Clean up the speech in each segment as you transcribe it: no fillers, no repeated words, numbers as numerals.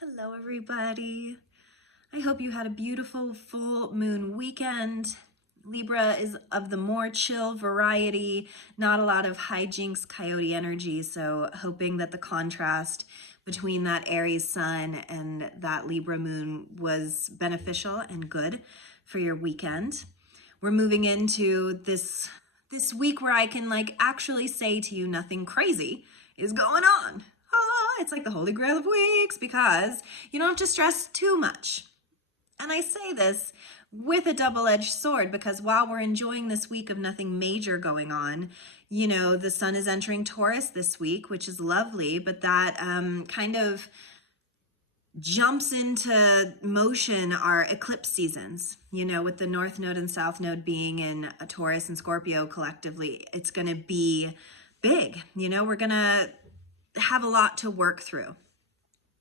Hello, everybody. I hope you had a beautiful full moon weekend. Libra is of the more chill variety, not a lot of hijinks, coyote energy. So, hoping that the contrast between that Aries sun and that Libra moon was beneficial and good for your weekend. We're moving into this week where I can actually say to you nothing crazy is going on. It's like the holy grail of weeks because you don't have to stress too much. And I say this with a double-edged sword because while we're enjoying this week of nothing major going on, the sun is entering Taurus this week, which is lovely, but that kind of jumps into motion our eclipse seasons, with the North Node and South Node being in a Taurus and Scorpio collectively. It's going to be big. We're going to have a lot to work through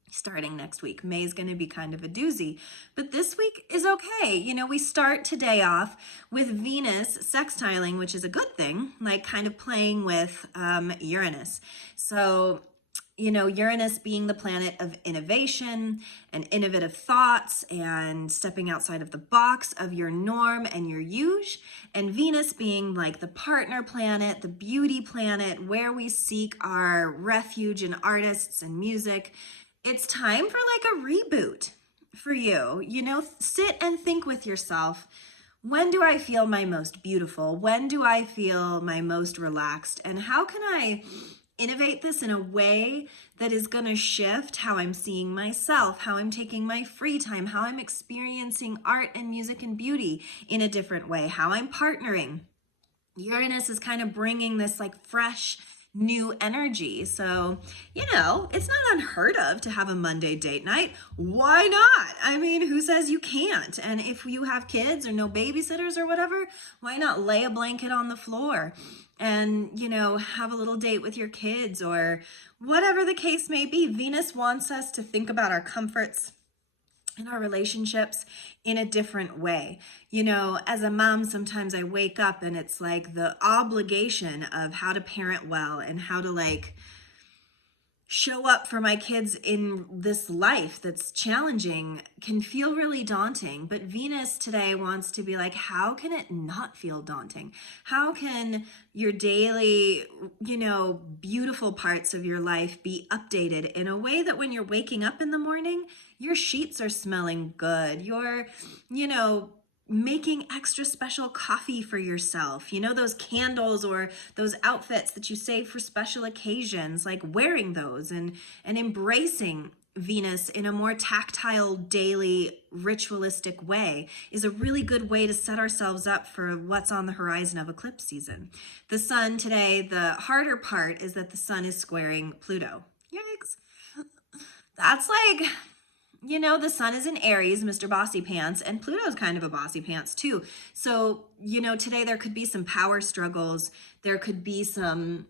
starting next week. May is going to be kind of a doozy, but this week is okay. We start today off with Venus sextiling, which is a good thing, like kind of playing with Uranus. So, Uranus being the planet of innovation and innovative thoughts and stepping outside of the box of your norm and your usual, and Venus being like the partner planet, the beauty planet, where we seek our refuge in artists and music. It's time for like a reboot for you. Sit and think with yourself. When do I feel my most beautiful? When do I feel my most relaxed? And how can I innovate this in a way that is going to shift how I'm seeing myself, how I'm taking my free time, how I'm experiencing art and music and beauty in a different way, how I'm partnering. Uranus is kind of bringing this like fresh, new energy. So, it's not unheard of to have a Monday date night. Why not? I mean, who says you can't? And if you have kids or no babysitters or whatever, why not lay a blanket on the floor and, have a little date with your kids or whatever the case may be? Venus wants us to think about our comforts in our relationships in a different way. As a mom, sometimes I wake up and it's like the obligation of how to parent well and how to show up for my kids in this life that's challenging can feel really daunting. But Venus today wants to be like, how can it not feel daunting? How can your daily, beautiful parts of your life be updated in a way that when you're waking up in the morning, your sheets are smelling good. You're, making extra special coffee for yourself. Those candles or those outfits that you save for special occasions, like wearing those and embracing Venus in a more tactile, daily, ritualistic way is a really good way to set ourselves up for what's on the horizon of eclipse season. The sun today, the harder part is that the sun is squaring Pluto. Yikes. That's like, the sun is in Aries, Mr. Bossy Pants, and Pluto's kind of a bossy pants too. So, today there could be some power struggles. There could be some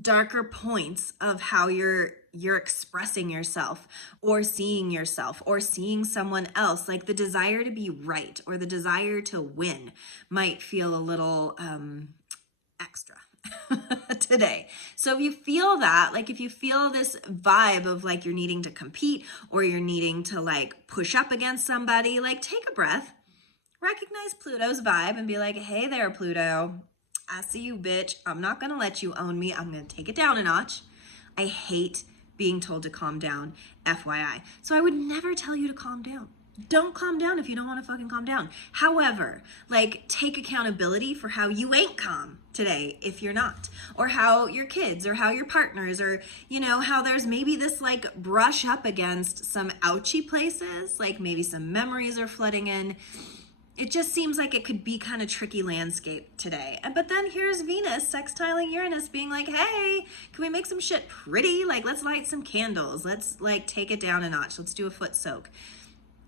darker points of how you're expressing yourself or seeing someone else. Like the desire to be right or the desire to win might feel a little extra today. So if you feel that, if you feel this vibe of you're needing to compete or you're needing to push up against somebody, take a breath, recognize Pluto's vibe and be like, hey there, Pluto, I see you, bitch. I'm not going to let you own me. I'm going to take it down a notch. I hate being told to calm down, FYI. So I would never tell you to calm down. Don't calm down if you don't want to fucking calm down. However, take accountability for how you ain't calm today if you're not, or how your kids or how your partners or, how there's maybe this brush up against some ouchy places, maybe some memories are flooding in. It just seems like it could be kind of tricky landscape today. But then here's Venus sextiling Uranus being like, hey, can we make some shit pretty? Let's light some candles. Let's take it down a notch. Let's do a foot soak.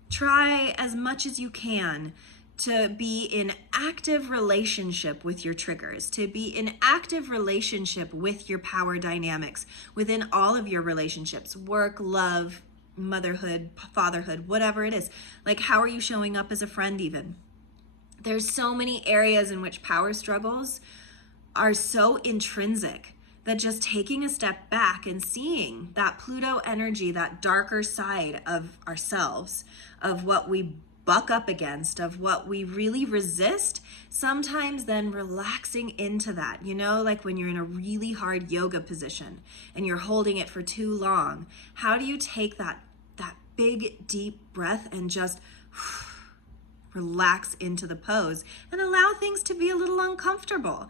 Try as much as you can to be in active relationship with your triggers, to be in active relationship with your power dynamics within all of your relationships, work, love, motherhood, fatherhood, whatever it is. How are you showing up as a friend even? There's so many areas in which power struggles are so intrinsic that just taking a step back and seeing that Pluto energy, that darker side of ourselves, of what we buck up against, of what we really resist, sometimes then relaxing into that, like when you're in a really hard yoga position and you're holding it for too long, how do you take that big deep breath and just relax into the pose and allow things to be a little uncomfortable.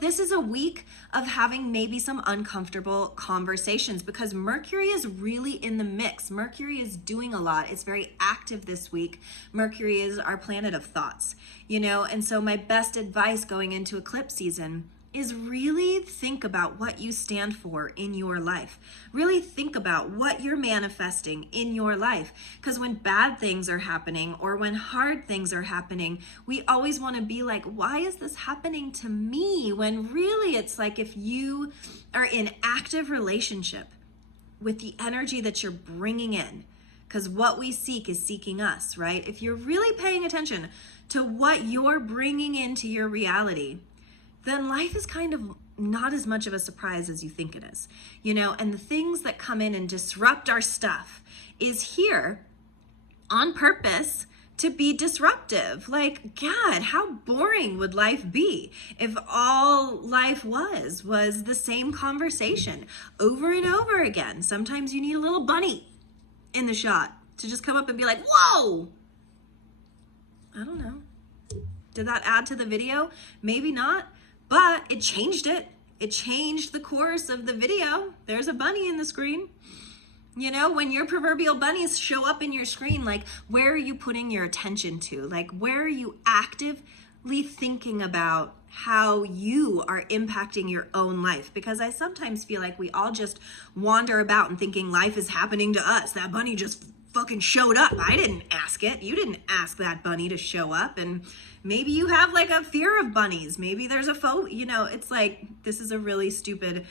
This is a week of having maybe some uncomfortable conversations because Mercury is really in the mix. Mercury is doing a lot. It's very active this week. Mercury is our planet of thoughts, and so my best advice going into eclipse season is really think about what you stand for in your life. Really think about what you're manifesting in your life. Because when bad things are happening or when hard things are happening, we always want to be like, why is this happening to me? When really it's like if you are in active relationship with the energy that you're bringing in, because what we seek is seeking us, right? If you're really paying attention to what you're bringing into your reality, then life is kind of not as much of a surprise as you think it is, and the things that come in and disrupt our stuff is here on purpose to be disruptive. Like, God, how boring would life be if all life was the same conversation over and over again? Sometimes you need a little bunny in the shot to just come up and be like, whoa, I don't know. Did that add to the video? Maybe not. But it changed it. It changed the course of the video. There's a bunny in the screen. When your proverbial bunnies show up in your screen, like, where are you putting your attention to? Like, where are you actively thinking about how you are impacting your own life? Because I sometimes feel like we all just wander about and thinking life is happening to us. That bunny just fucking showed up. I didn't ask it. You didn't ask that bunny to show up. And maybe you have like a fear of bunnies. Maybe there's a it's like, this is a really stupid,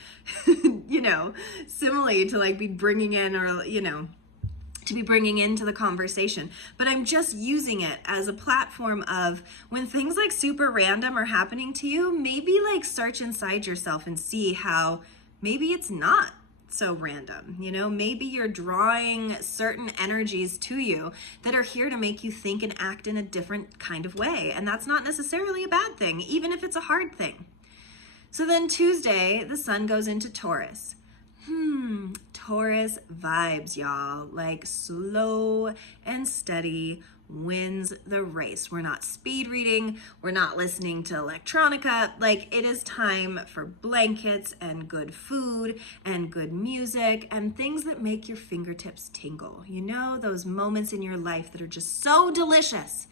simile to like be bringing in or, to be bringing into the conversation. But I'm just using it as a platform of when things like super random are happening to you, maybe like search inside yourself and see how maybe it's not so random. Maybe you're drawing certain energies to you that are here to make you think and act in a different kind of way. And that's not necessarily a bad thing, even if it's a hard thing. So then Tuesday, the sun goes into Taurus. Taurus vibes, y'all. Like slow and steady wins the race. We're not speed reading. We're not listening to electronica. Like, it is time for blankets and good food and good music and things that make your fingertips tingle. Those moments in your life that are just so delicious.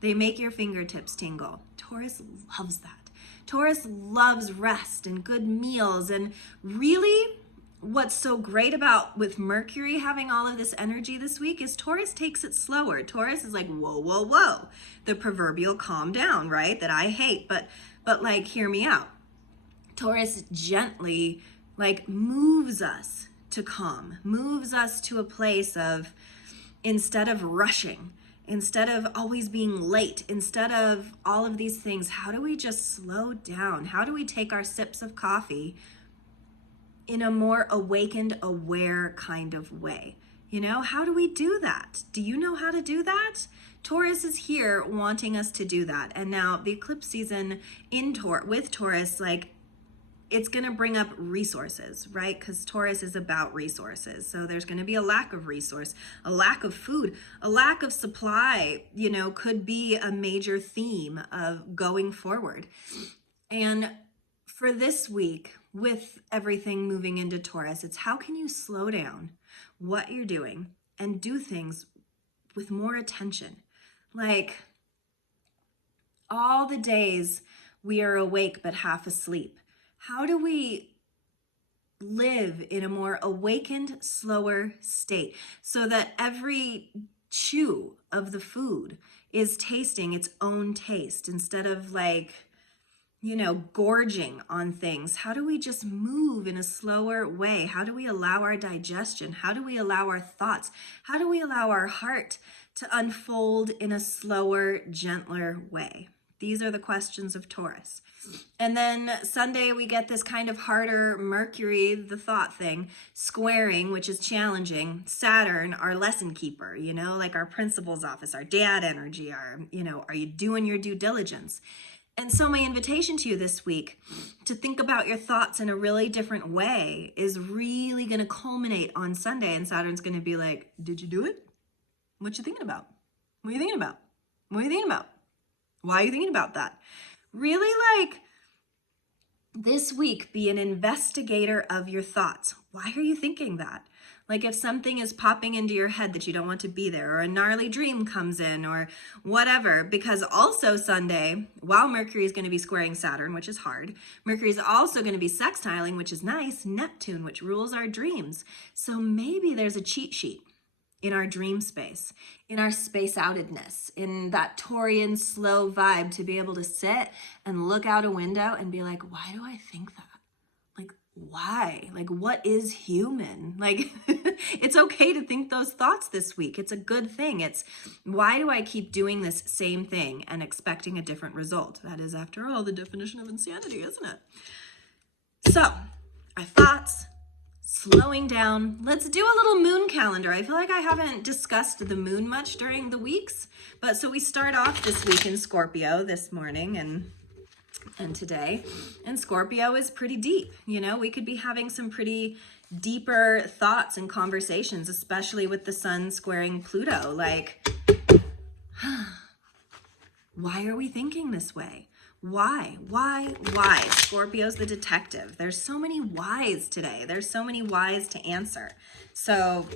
They make your fingertips tingle. Taurus loves that. Taurus loves rest and good meals. And really, what's so great about with Mercury having all of this energy this week is Taurus takes it slower. Taurus is like, whoa, whoa, whoa. The proverbial calm down, right? That I hate, but like, hear me out. Taurus gently like moves us to calm, moves us to a place of, instead of rushing, instead of always being late, instead of all of these things, how do we just slow down? How do we take our sips of coffee in a more awakened, aware kind of way? How do we do that? Do you know how to do that? Taurus is here wanting us to do that. And now the eclipse season with Taurus, like, it's going to bring up resources, right? Because Taurus is about resources. So there's going to be a lack of resource, a lack of food, a lack of supply, could be a major theme of going forward. And for this week, with everything moving into Taurus, it's how can you slow down what you're doing and do things with more attention? Like, all the days we are awake but half asleep. How do we live in a more awakened, slower state so that every chew of the food is tasting its own taste instead of like, gorging on things? How do we just move in a slower way? How do we allow our digestion? How do we allow our thoughts? How do we allow our heart to unfold in a slower, gentler way? These are the questions of Taurus. And then Sunday, we get this kind of harder Mercury, the thought thing, squaring, which is challenging, Saturn, our lesson keeper, like our principal's office, our dad energy, are you doing your due diligence? And so my invitation to you this week to think about your thoughts in a really different way is really going to culminate on Sunday. And Saturn's going to be like, did you do it? What you thinking about? What are you thinking about? What are you thinking about? Why are you thinking about that? Really, like, this week, be an investigator of your thoughts. Why are you thinking that? Like if something is popping into your head that you don't want to be there, or a gnarly dream comes in, or whatever, because also Sunday, while Mercury is going to be squaring Saturn, which is hard, Mercury is also going to be sextiling, which is nice, Neptune, which rules our dreams. So maybe there's a cheat sheet in our dream space, in our space-outedness, in that Taurian slow vibe, to be able to sit and look out a window and be like, why do I think that? Like, why? Like, what is human? Like, it's okay to think those thoughts this week. It's a good thing. It's, why do I keep doing this same thing and expecting a different result? That is, after all, the definition of insanity, isn't it? So, our thoughts, slowing down. Let's do a little moon calendar. I feel like I haven't discussed the moon much during the weeks, but so we start off this week in Scorpio this morning and today, and Scorpio is pretty deep. We could be having some pretty deeper thoughts and conversations, especially with the sun squaring Pluto. Like, why are we thinking this way? Why? Scorpio's the detective. There's so many whys today. There's so many whys to answer. So,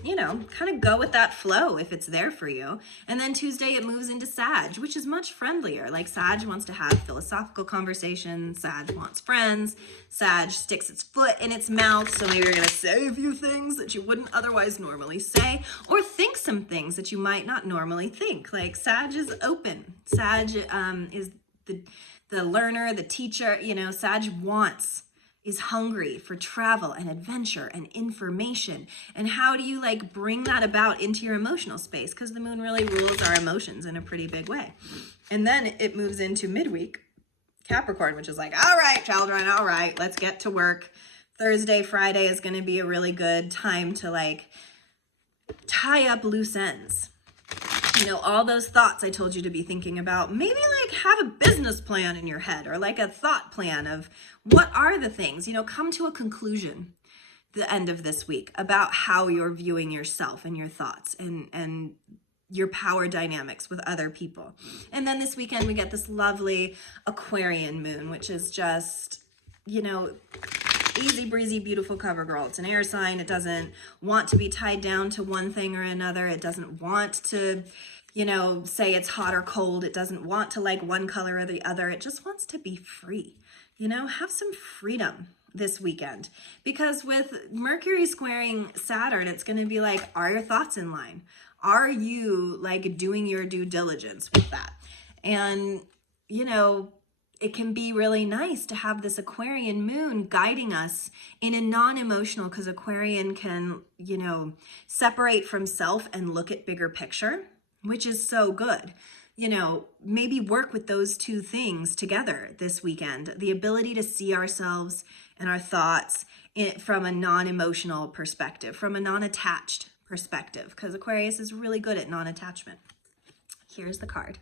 kind of go with that flow if it's there for you. And then Tuesday it moves into Sag, which is much friendlier. Like Sag wants to have philosophical conversations. Sag wants friends. Sag sticks its foot in its mouth. So maybe you're going to say a few things that you wouldn't otherwise normally say, or think some things that you might not normally think. Like Sag is open. Sag is the learner, the teacher. Sag is hungry for travel and adventure and information. And how do you bring that about into your emotional space? Because the moon really rules our emotions in a pretty big way. And then it moves into midweek Capricorn, which is like, all right, children, all right, let's get to work. Thursday, Friday is going to be a really good time to tie up loose ends. All those thoughts I told you to be thinking about. Maybe have a business plan in your head, or a thought plan of what are the things, come to a conclusion the end of this week about how you're viewing yourself and your thoughts and your power dynamics with other people. And then this weekend we get this lovely Aquarian moon, which is just, easy breezy, beautiful cover girl. It's an air sign. It doesn't want to be tied down to one thing or another. It doesn't want to, say it's hot or cold. It doesn't want to like one color or the other. It just wants to be free. Have some freedom this weekend. Because with Mercury squaring Saturn, it's going to be like, are your thoughts in line? Are you doing your due diligence with that? And, it can be really nice to have this Aquarian moon guiding us in a non-emotional, because Aquarian can, separate from self and look at bigger picture, which is so good. Maybe work with those two things together this weekend. The ability to see ourselves and our thoughts from a non-emotional perspective, from a non-attached perspective, because Aquarius is really good at non-attachment. Here's the card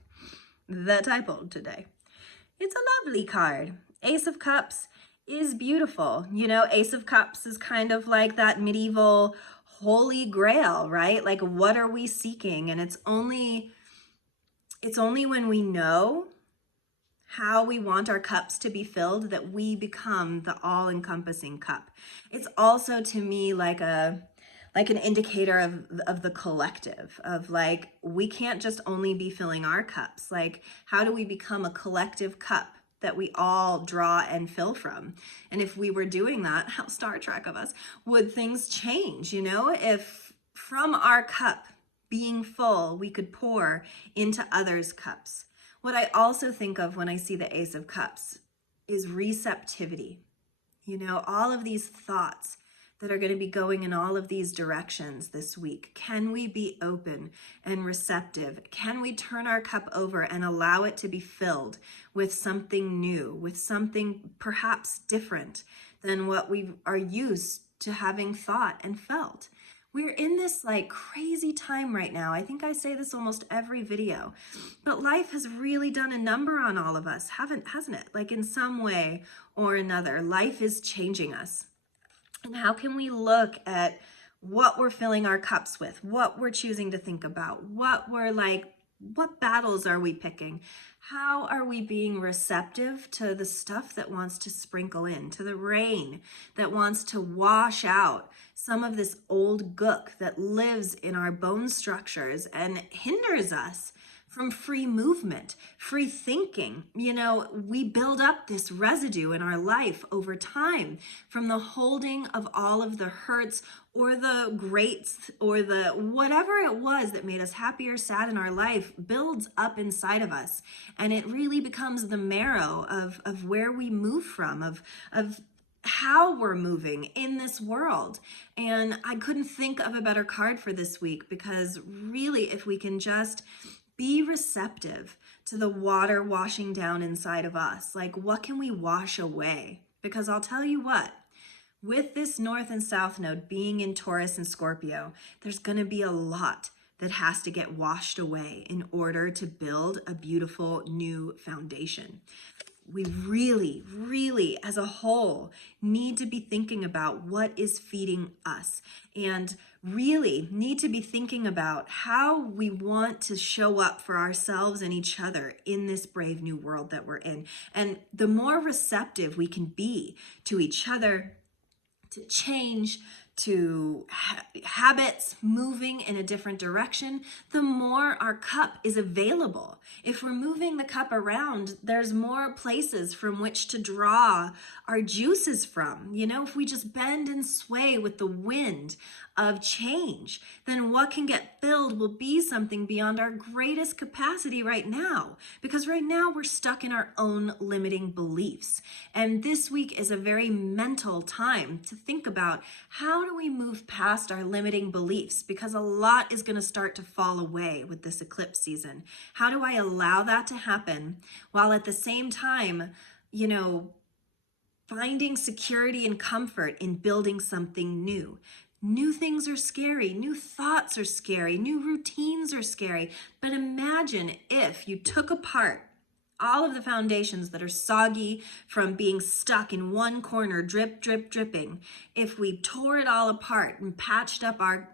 that I pulled today. It's a lovely card. Ace of Cups is beautiful. Ace of Cups is kind of like that medieval holy grail, right? What are we seeking? And it's only when we know how we want our cups to be filled that we become the all-encompassing cup. It's also, to me, like an indicator of the collective, of we can't just only be filling our cups. How do we become a collective cup that we all draw and fill from? And if we were doing that, how Star Trek of us, would things change? If from our cup being full, we could pour into others' cups. What I also think of when I see the Ace of Cups is receptivity. All of these thoughts that are going to be going in all of these directions this week. Can we be open and receptive? Can we turn our cup over and allow it to be filled with something new, with something perhaps different than what we are used to having thought and felt? We're in this like crazy time right now. I think I say this almost every video, but life has really done a number on all of us, hasn't it? Like in some way or another, life is changing us. And how can we look at what we're filling our cups with, what we're choosing to think about, what battles are we picking? How are we being receptive to the stuff that wants to sprinkle in, to the rain that wants to wash out some of this old gook that lives in our bone structures and hinders us from free movement, free thinking? You know, we build up this residue in our life over time from the holding of all of the hurts or the greats or the whatever it was that made us happy or sad in our life builds up inside of us. And it really becomes the marrow of where we move from, of how we're moving in this world. And I couldn't think of a better card for this week, because really, if we can just be receptive to the water washing down inside of us, like what can we wash away? Because I'll tell you what, with this North and South node being in Taurus and Scorpio, there's going to be a lot that has to get washed away in order to build a beautiful new foundation. We really, really, as a whole, need to be thinking about what is feeding us, and really need to be thinking about how we want to show up for ourselves and each other in this brave new world that we're in. And the more receptive we can be to each other, to change, to habits moving in a different direction, the more our cup is available. If we're moving the cup around, there's more places from which to draw our juices from. You know, if we just bend and sway with the wind of change, then what can get filled will be something beyond our greatest capacity right now. Because right now we're stuck in our own limiting beliefs. And this week is a very mental time to think about, how do we move past our limiting beliefs? Because a lot is going to start to fall away with this eclipse season. How do I allow that to happen while at the same time, you know, finding security and comfort in building something new? New things are scary, new thoughts are scary, new routines are scary. But imagine if you took apart all of the foundations that are soggy from being stuck in one corner, drip, drip, dripping. If we tore it all apart and patched up our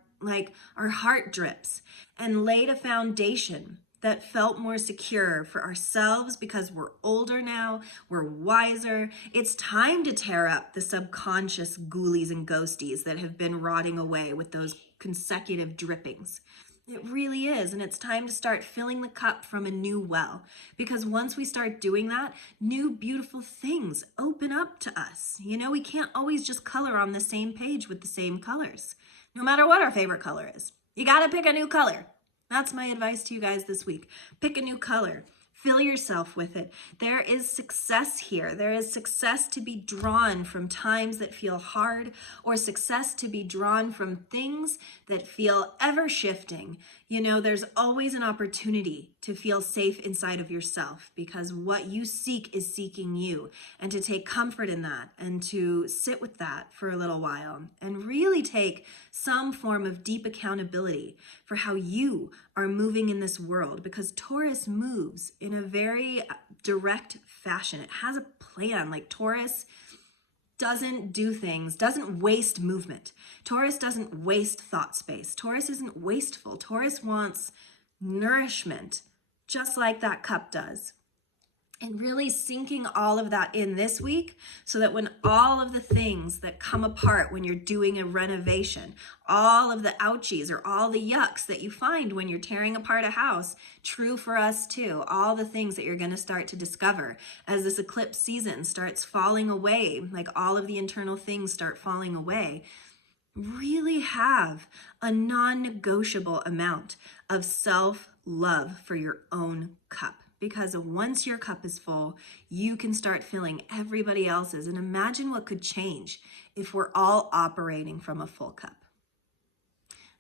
heart drips and laid a foundation that felt more secure for ourselves, because we're older now, we're wiser. It's time to tear up the subconscious ghoulies and ghosties that have been rotting away with those consecutive drippings. It really is. And it's time to start filling the cup from a new well. Because once we start doing that, new beautiful things open up to us. You know, we can't always just color on the same page with the same colors, no matter what our favorite color is. You got to pick a new color. That's my advice to you guys this week. Pick a new color. Fill yourself with it. There is success here. There is success to be drawn from times that feel hard, or success to be drawn from things that feel ever shifting. You know, there's always an opportunity to feel safe inside of yourself, because what you seek is seeking you, and to take comfort in that and to sit with that for a little while and really take some form of deep accountability for how you are moving in this world, because Taurus moves in a very direct fashion. It has a plan. Like, Taurus doesn't do things, doesn't waste movement. Taurus doesn't waste thought space. Taurus isn't wasteful. Taurus wants nourishment, just like that cup does. And really sinking all of that in this week, so that when all of the things that come apart when you're doing a renovation, all of the ouchies or all the yucks that you find when you're tearing apart a house, true for us too, all the things that you're going to start to discover as this eclipse season starts falling away, like all of the internal things start falling away, really have a non-negotiable amount of self-love for your own cup. because once your cup is full, you can start filling everybody else's. And imagine what could change if we're all operating from a full cup.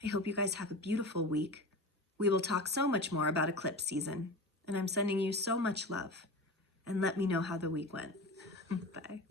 I hope you guys have a beautiful week. We will talk so much more about eclipse season, and I'm sending you so much love. And let me know how the week went. Bye.